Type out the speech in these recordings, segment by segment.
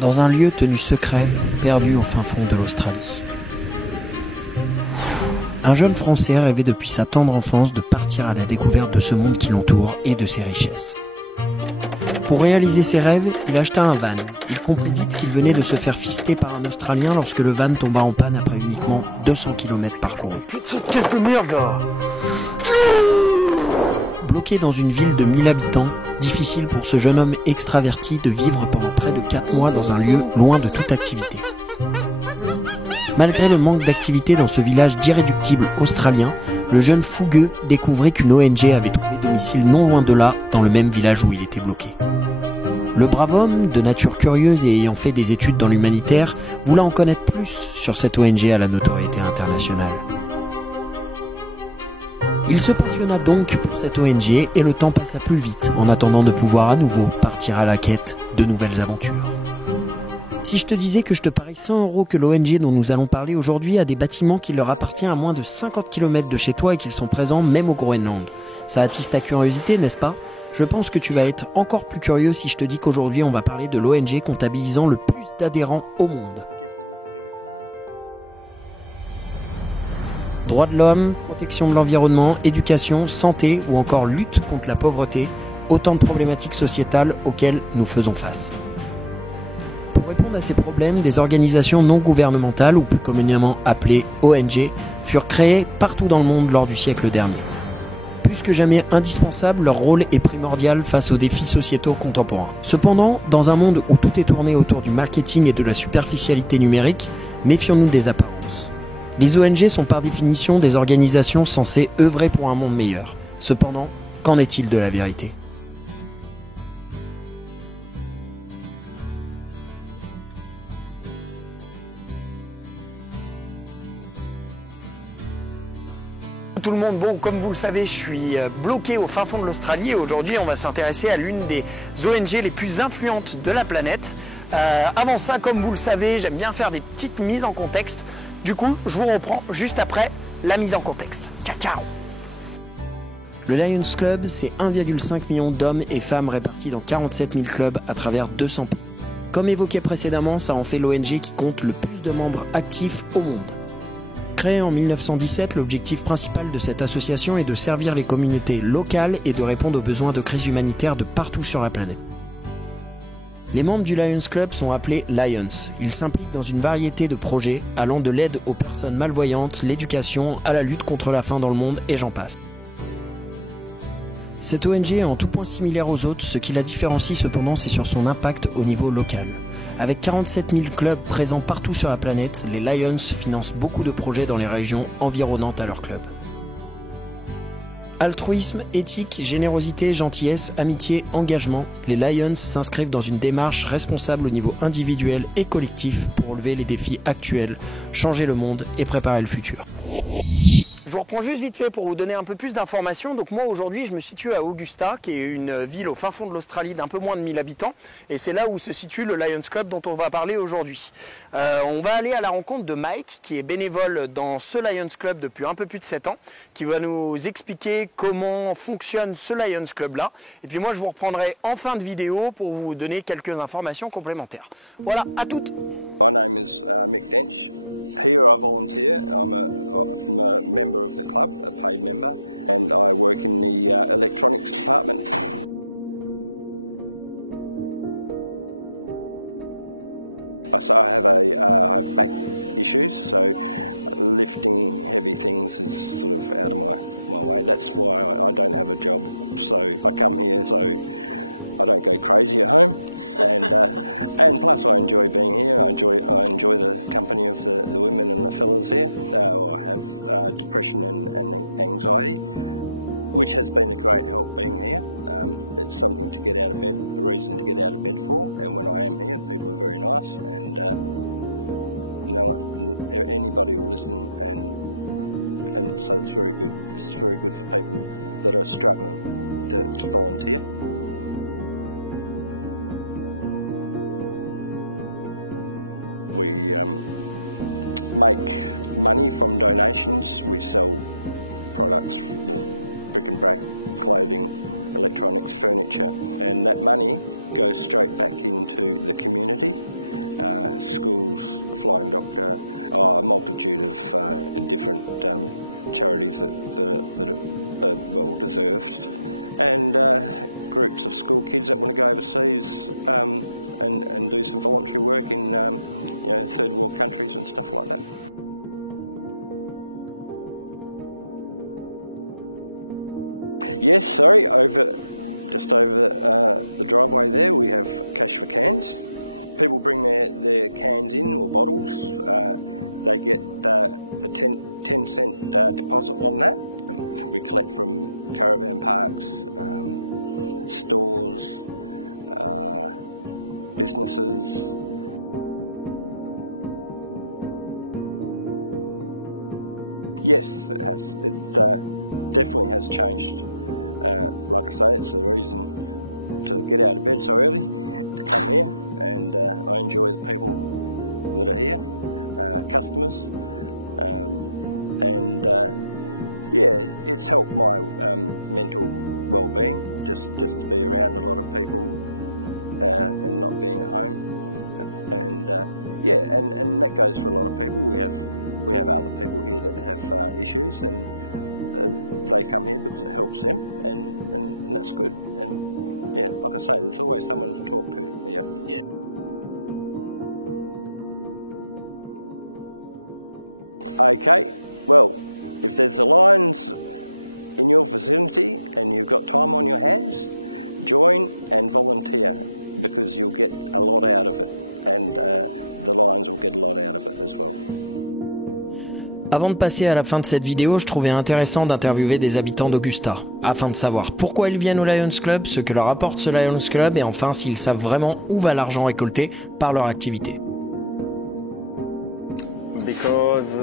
dans un lieu tenu secret, perdu au fin fond de l'Australie. Un jeune Français rêvait depuis sa tendre enfance de partir à la découverte de ce monde qui l'entoure et de ses richesses. Pour réaliser ses rêves, il acheta un van. Il comprit vite qu'il venait de se faire fister par un Australien lorsque le van tomba en panne après uniquement 200 km parcourus. Putain, qu'est-ce de merde là! Bloqué dans une ville de 1000 habitants, difficile pour ce jeune homme extraverti de vivre pendant près de 4 mois dans un lieu loin de toute activité. Malgré le manque d'activité dans ce village d'irréductibles australiens, le jeune fougueux découvrit qu'une ONG avait trouvé domicile non loin de là, dans le même village où il était bloqué. Le brave homme, de nature curieuse et ayant fait des études dans l'humanitaire, voulut en connaître plus sur cette ONG à la notoriété internationale. Il se passionna donc pour cette ONG et le temps passa plus vite en attendant de pouvoir à nouveau partir à la quête de nouvelles aventures. Si je te disais que je te parie 100 € que l'ONG dont nous allons parler aujourd'hui a des bâtiments qui leur appartiennent à moins de 50 km de chez toi et qu'ils sont présents même au Groenland, ça attise ta curiosité, n'est-ce pas ? Je pense que tu vas être encore plus curieux si je te dis qu'aujourd'hui on va parler de l'ONG comptabilisant le plus d'adhérents au monde. Droits de l'homme, protection de l'environnement, éducation, santé ou encore lutte contre la pauvreté, autant de problématiques sociétales auxquelles nous faisons face. Pour répondre à ces problèmes, des organisations non gouvernementales, ou plus communément appelées ONG, furent créées partout dans le monde lors du siècle dernier. Plus que jamais indispensable, leur rôle est primordial face aux défis sociétaux contemporains. Cependant, dans un monde où tout est tourné autour du marketing et de la superficialité numérique, méfions-nous des apparences. Les ONG sont par définition des organisations censées œuvrer pour un monde meilleur. Cependant, qu'en est-il de la vérité ? Tout le monde, bon, comme vous le savez, je suis bloqué au fin fond de l'Australie et aujourd'hui on va s'intéresser à l'une des ONG les plus influentes de la planète. Avant ça, comme vous le savez, j'aime bien faire des petites mises en contexte. Du coup, je vous reprends juste après la mise en contexte. Ciao, ciao. Le Lions Club, c'est 1,5 million d'hommes et femmes répartis dans 47 000 clubs à travers 200 pays. Comme évoqué précédemment, ça en fait l'ONG qui compte le plus de membres actifs au monde. Créée en 1917, l'objectif principal de cette association est de servir les communautés locales et de répondre aux besoins de crise humanitaire de partout sur la planète. Les membres du Lions Club sont appelés Lions. Ils s'impliquent dans une variété de projets allant de l'aide aux personnes malvoyantes, l'éducation, à la lutte contre la faim dans le monde et j'en passe. Cette ONG est en tout point similaire aux autres, ce qui la différencie cependant c'est sur son impact au niveau local. Avec 47 000 clubs présents partout sur la planète, les Lions financent beaucoup de projets dans les régions environnantes à leur club. Altruisme, éthique, générosité, gentillesse, amitié, engagement, les Lions s'inscrivent dans une démarche responsable au niveau individuel et collectif pour relever les défis actuels, changer le monde et préparer le futur. Je vous reprends juste vite fait pour vous donner un peu plus d'informations. Donc moi aujourd'hui je me situe à Augusta, qui est une ville au fin fond de l'Australie d'un peu moins de 1000 habitants. Et c'est là où se situe le Lions Club dont on va parler aujourd'hui. On va aller à la rencontre de Mike, qui est bénévole dans ce Lions Club depuis un peu plus de 7 ans, qui va nous expliquer comment fonctionne ce Lions Club là. Et puis moi je vous reprendrai en fin de vidéo pour vous donner quelques informations complémentaires. Voilà, à toutes. Avant de passer à la fin de cette vidéo, je trouvais intéressant d'interviewer des habitants d'Augusta, afin de savoir pourquoi ils viennent au Lions Club, ce que leur apporte ce Lions Club et enfin s'ils savent vraiment où va l'argent récolté par leur activité. Because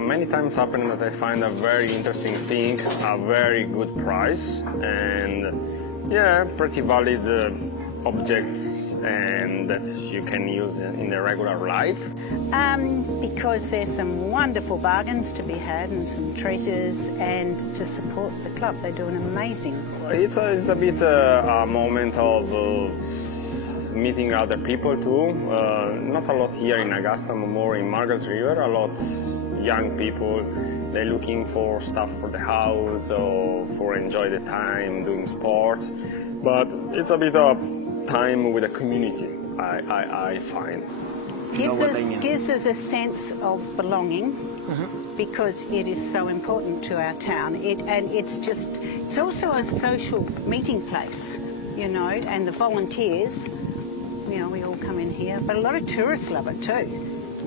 many times happen that I find a very interesting thing, a very good price, and yeah, pretty valid objects and that you can use in the regular life. Because there's some wonderful bargains to be had and some treasures, and to support the club. They do an amazing. It's a bit a moment of meeting other people too. Not a lot here in Augusta, more in Margaret River. A lot young people. They're looking for stuff for the house or for enjoy the time doing sport. But it's a bit of time with the community, I find. Gives us a sense of belonging, because it is so important to our town. It's also a social meeting place, you know, and the volunteers, you know, we all come in here, but a lot of tourists love it too.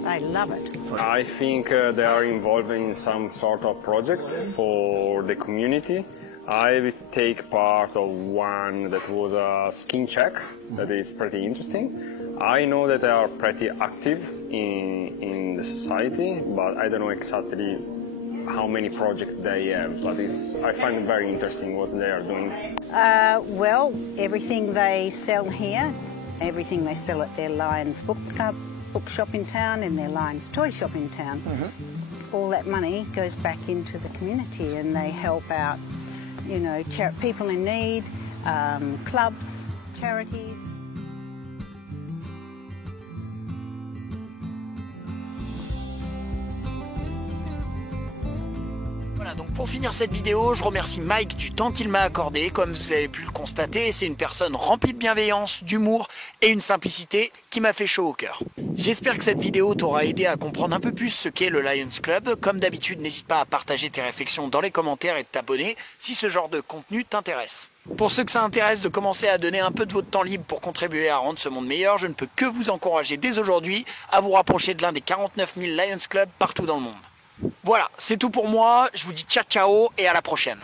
They love it. I think they are involved in some sort of project for the community. I take part of one that was a skin check that is pretty interesting. I know that they are pretty active in the society, but I don't know exactly how many projects they have, but I find it very interesting what they are doing. Well, everything they sell here, everything they sell at their Lions bookshop in town and their Lions toy shop in town, all that money goes back into the community, and they help out, you know, people in need, clubs, charities. Voilà, donc pour finir cette vidéo, je remercie Mike du temps qu'il m'a accordé. Comme vous avez pu le constater, c'est une personne remplie de bienveillance, d'humour et une simplicité qui m'a fait chaud au cœur. J'espère que cette vidéo t'aura aidé à comprendre un peu plus ce qu'est le Lions Club. Comme d'habitude, n'hésite pas à partager tes réflexions dans les commentaires et de t'abonner si ce genre de contenu t'intéresse. Pour ceux que ça intéresse de commencer à donner un peu de votre temps libre pour contribuer à rendre ce monde meilleur, je ne peux que vous encourager dès aujourd'hui à vous rapprocher de l'un des 49 000 Lions Club partout dans le monde. Voilà, c'est tout pour moi, je vous dis ciao ciao et à la prochaine.